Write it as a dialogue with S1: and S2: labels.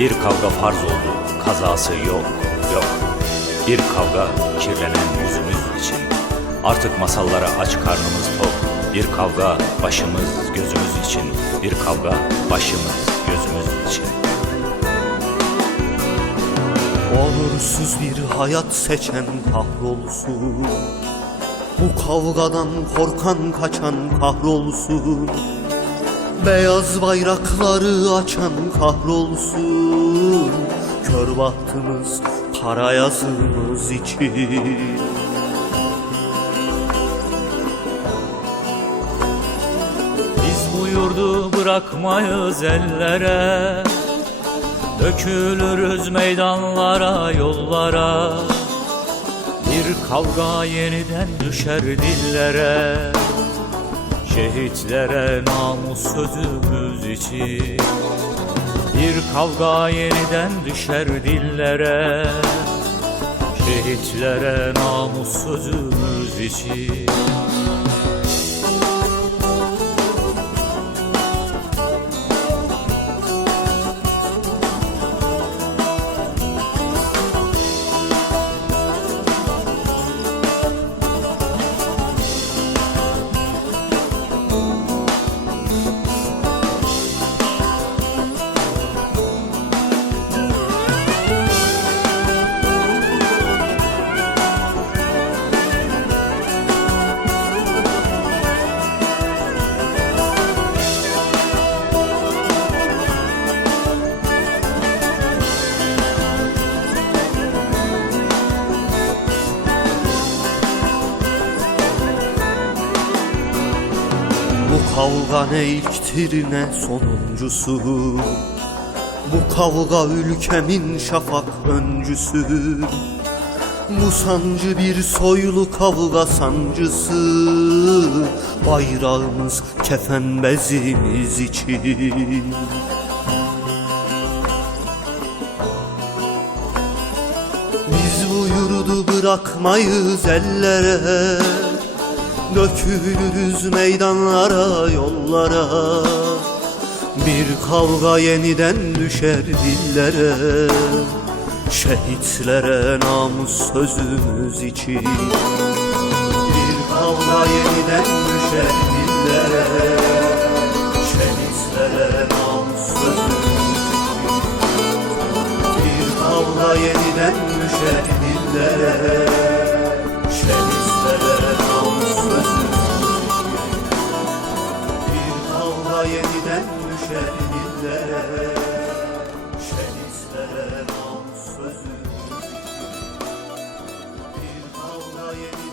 S1: Bir kavga farz oldu, kazası yok, yok. Bir kavga kirlenen yüzümüz için. Artık masallara aç karnımız tok. Bir kavga başımız gözümüz için. Bir kavga başımız gözümüz için.
S2: Onursuz bir hayat seçen kahrolsun Bu kavgadan korkan kaçan kahrolsun Beyaz bayrakları açan kahrolsun. Kör bahtımız kara yazımız için.
S3: Biz bu yurdu bırakmayız ellere. Dökülürüz meydanlara, yollara. Bir kavga yeniden düşer dillere Şehitlere namus sözümüz için. Bir kavga yeniden düşer dillere. Şehitlere namus sözümüz için
S2: kavga ne ilktir ne sonuncusu. Bu kavga ülkemin şafak öncüsü. Bu sancı bir soylu kavga sancısı. Bayrağımız kefen bezimiz için. Biz bu yurdu bırakmayız ellere Dökülürüz meydanlara, yollara. Bir kavga yeniden düşer dillere. Şehitlere namus sözümüz için. Bir kavga yeniden düşer dillere. Şehitlere namus sözümüz için. Bir kavga yeniden düşer dillere Şenis'te nam sözü. Bir dalga yeni